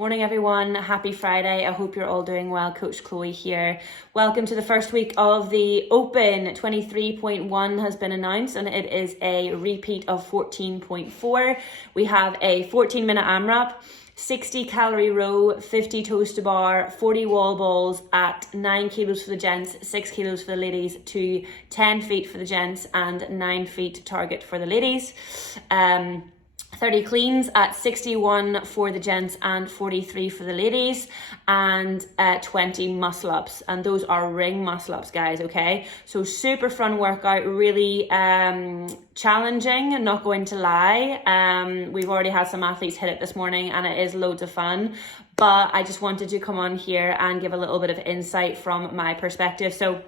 Morning everyone, happy Friday. I hope you're all doing well. Coach Chloe here. Welcome to the first week of the Open. 23.1 has been announced and it is a repeat of 14.4. We have a 14-minute AMRAP, 60 calorie row, 50 toes to bar, 40 wall balls at 9 kilos for the gents, 6 kilos for the ladies, to 10 feet for the gents and 9 feet target for the ladies. 30 cleans at 61 for the gents and 43 for the ladies, and 20 muscle ups, and those are ring muscle ups, guys. Okay, so super fun workout, really challenging, not going to lie. We've already had some athletes hit it this morning and it is loads of fun, but I just wanted to come on here and give a little bit of insight from my perspective. So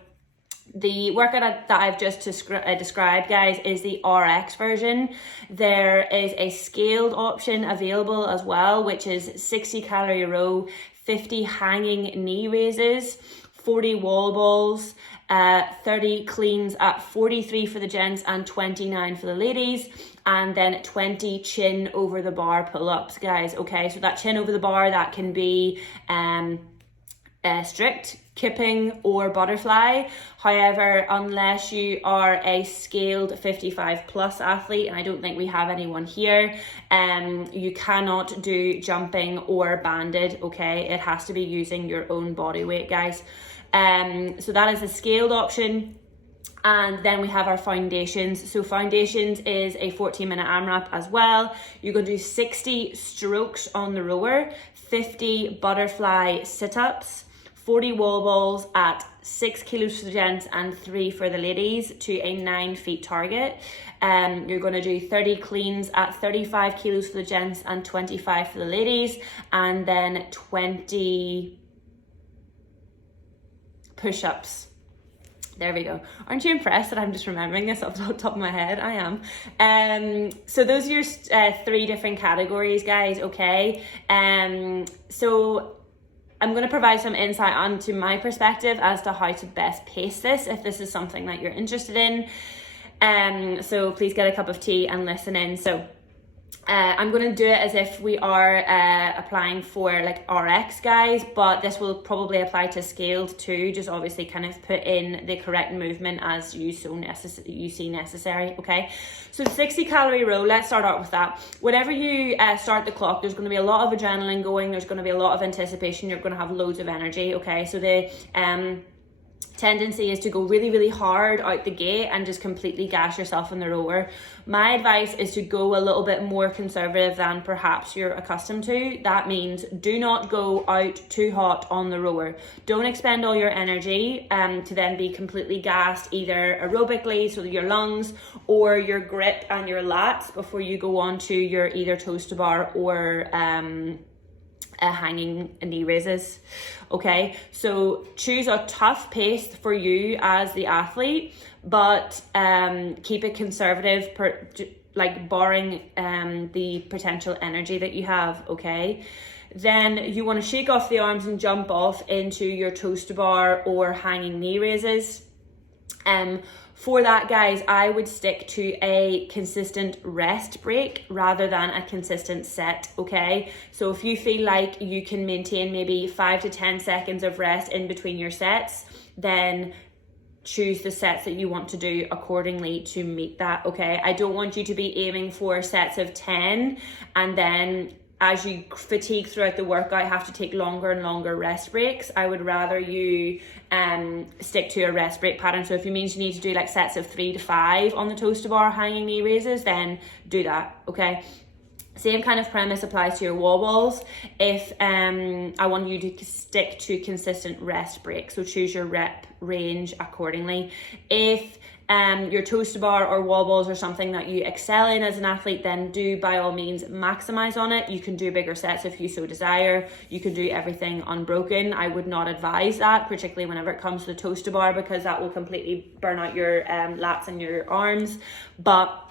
the workout that I've just described, guys, is the RX version. There is a scaled option available as well, which is 60 calorie row, 50 hanging knee raises, 40 wall balls, 30 cleans at 43 for the gents and 29 for the ladies, and then 20 chin over the bar pull-ups, guys. Okay, so that chin over the bar, that can be strict, kipping or butterfly. However, unless you are a scaled 55 plus athlete, and I don't think we have anyone here, you cannot do jumping or banded. Okay, it has to be using your own body weight, guys. So that is a scaled option. And then we have our foundations. So foundations is a 14-minute AMRAP as well. You're going to do 60 strokes on the rower, 50 butterfly sit-ups, 40 wall balls at 6 kilos for the gents and 3 for the ladies to a 9 feet target. You're going to do 30 cleans at 35 kilos for the gents and 25 for the ladies, and then 20 push-ups. There we go. Aren't you impressed that I'm just remembering this off the top of my head? I am. So those are your 3 different categories, guys. Okay. So I'm going to provide some insight onto my perspective as to how to best pace this, if this is something that you're interested in. So please get a cup of tea and listen in. So I'm going to do it as if we are applying for like RX, guys, but this will probably apply to scaled too. Just obviously kind of put in the correct movement as you see necessary. Okay, so 60 calorie row, let's start out with that. Whenever you start the clock, there's going to be a lot of adrenaline going, there's going to be a lot of anticipation, you're going to have loads of energy. Okay, so the tendency is to go really, really hard out the gate and just completely gas yourself in the rower. My advice is to go a little bit more conservative than perhaps you're accustomed to. That means do not go out too hot on the rower. Don't expend all your energy to then be completely gassed, either aerobically, so your lungs, or your grip and your lats before you go on to your either toes to bar or hanging knee raises. Okay, so choose a tough pace for you as the athlete, but keep it conservative, like barring the potential energy that you have. Okay, then you want to shake off the arms and jump off into your toes to bar or hanging knee raises. For that, guys, I would stick to a consistent rest break rather than a consistent set. Okay, so if you feel like you can maintain maybe 5 to 10 seconds of rest in between your sets, then choose the sets that you want to do accordingly to meet that. Okay, I don't want you to be aiming for sets of 10 and then as you fatigue throughout the workout have to take longer and longer rest breaks. I would rather you stick to a rest break pattern. So if it means you need to do like sets of 3 to 5 on the toes to bar hanging knee raises, then do that. Okay, same kind of premise applies to your wall balls. If I want you to stick to consistent rest breaks, so choose your rep range accordingly. If your toes to bar or wall balls are something that you excel in as an athlete, then do by all means maximize on it. You can do bigger sets if you so desire. You can do everything unbroken. I would not advise that, particularly whenever it comes to the toes to bar, because that will completely burn out your lats and your arms. But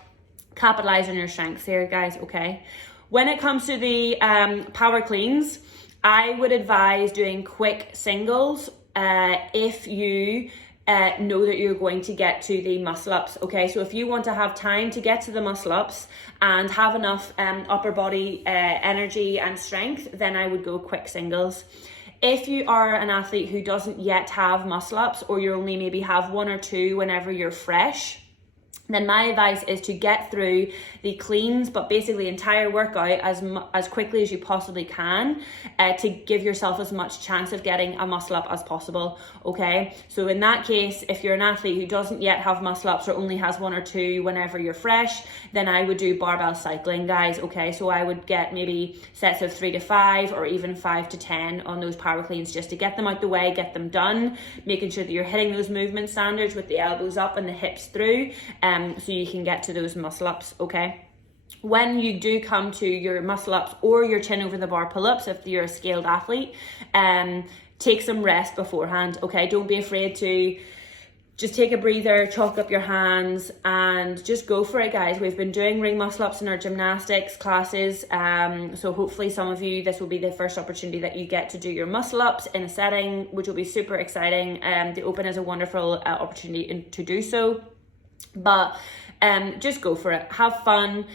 capitalize on your strengths here, guys. Okay, when it comes to the power cleans, I would advise doing quick singles if you know that you're going to get to the muscle ups, okay? So if you want to have time to get to the muscle ups and have enough upper body energy and strength, then I would go quick singles. If you are an athlete who doesn't yet have muscle ups, or you only maybe have 1 or 2 whenever you're fresh, then my advice is to get through the cleans, but basically entire workout as quickly as you possibly can, to give yourself as much chance of getting a muscle up as possible, okay? So in that case, if you're an athlete who doesn't yet have muscle ups or only has 1 or 2 whenever you're fresh, then I would do barbell cycling, guys, okay? So I would get maybe sets of 3 to 5 or even 5 to 10 on those power cleans, just to get them out the way, get them done, making sure that you're hitting those movement standards with the elbows up and the hips through, so you can get to those muscle ups, okay? When you do come to your muscle ups or your chin over the bar pull-ups, if you're a scaled athlete, take some rest beforehand, okay? Don't be afraid to just take a breather, chalk up your hands, and just go for it, guys. We've been doing ring muscle ups in our gymnastics classes, so hopefully some of you, this will be the first opportunity that you get to do your muscle ups in a setting, which will be super exciting. The Open is a wonderful opportunity to do so. But just go for it, have fun,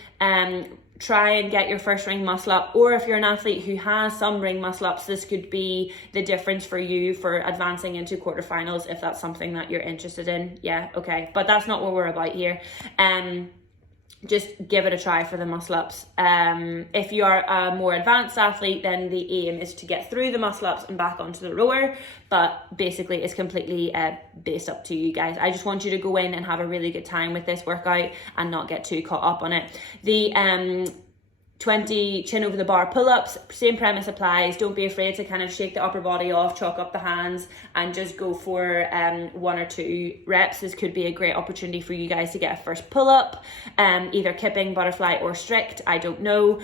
try and get your first ring muscle up. Or if you're an athlete who has some ring muscle ups, this could be the difference for you for advancing into quarterfinals, if that's something that you're interested in. Yeah, okay, but that's not what we're about here. Just give it a try for the muscle ups. If you are a more advanced athlete, then the aim is to get through the muscle ups and back onto the rower, but basically it's completely based up to you guys. I just want you to go in and have a really good time with this workout and not get too caught up on it. The 20 chin over the bar pull-ups, same premise applies. Don't be afraid to kind of shake the upper body off, chalk up the hands, and just go for 1 or 2 reps. This could be a great opportunity for you guys to get a first pull-up, either kipping, butterfly, or strict, I don't know.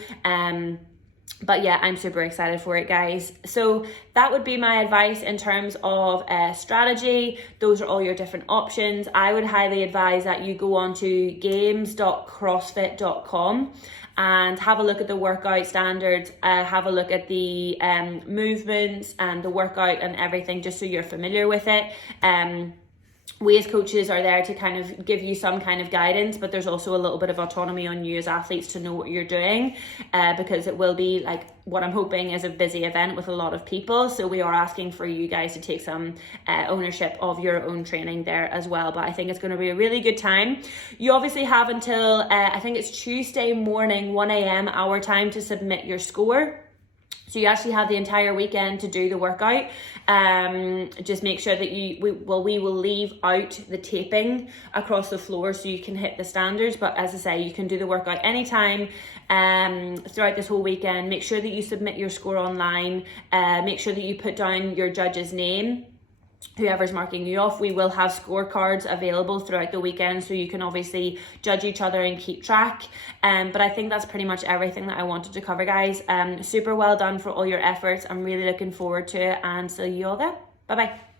But yeah, I'm super excited for it, guys. So that would be my advice in terms of strategy. Those are all your different options. I would highly advise that you go on to games.crossfit.com and have a look at the workout standards, have a look at the movements and the workout and everything, just so you're familiar with it. We as coaches are there to kind of give you some kind of guidance, but there's also a little bit of autonomy on you as athletes to know what you're doing, because it will be, like, what I'm hoping is a busy event with a lot of people. So we are asking for you guys to take some ownership of your own training there as well. But I think it's going to be a really good time. You obviously have until, I think it's Tuesday morning, 1 a.m. our time, to submit your score. So you actually have the entire weekend to do the workout. Just make sure that we will leave out the taping across the floor so you can hit the standards. But as I say, you can do the workout anytime throughout this whole weekend. Make sure that you submit your score online. Make sure that you put down your judge's name, whoever's marking you off. We will have scorecards available throughout the weekend, so you can obviously judge each other and keep track. But I think that's pretty much everything that I wanted to cover, guys. Super well done for all your efforts. I'm really looking forward to it, and see you all there. Bye bye.